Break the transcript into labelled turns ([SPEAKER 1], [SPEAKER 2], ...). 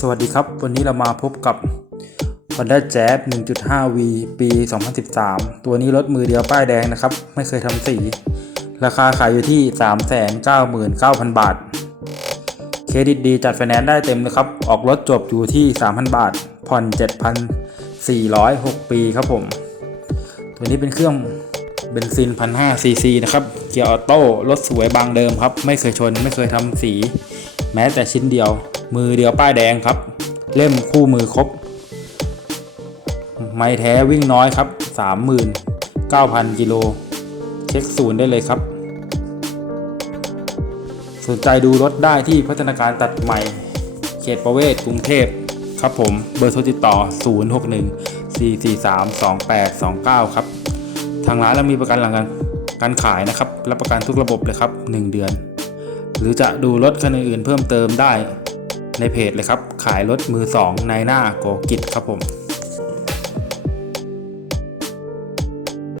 [SPEAKER 1] สวัสดีครับ วันนี้เรามาพบกับ Honda Jazz 1.5V ปี 2013 ตัวนี้รถมือเดียวป้ายแดงนะครับ ไม่เคยทำสี ราคาขายอยู่ที่ 399,000 บาท เครดิตดีจัดไฟแนนซ์ได้เต็มนะครับ ออกรถจบอยู่ที่ 3,000 บาท ผ่อน 7,406 ปีครับผม ตัวนี้เป็นเครื่องเบนซิน 1,500ซีซีนะครับ เกียร์ออโต้ รถสวยบางเดิมครับ ไม่เคยชน ไม่เคยทำสี แม้แต่ชิ้นเดียว มือเดียวป้ายแดงครับ เล่มคู่มือครบ ไม่แท้วิ่งน้อยครับ 39,000 กิโล เช็คศูนย์ได้เลยครับ สนใจดูรถได้ที่พัฒนาการตัดใหม่ เขตประเวศกรุงเทพครับผม เบอร์โทรติดต่อ 061 443 2829 ครับ ทางร้านเรามีประกันหลังการขายนะครับ รับประกันทุกระบบเลยครับ 1 เดือน หรือจะดูรถคันอื่นเพิ่มเติมได้ ในเพจเลยครับ ขายรถมือ 2 ในหน้าโกกิจครับผม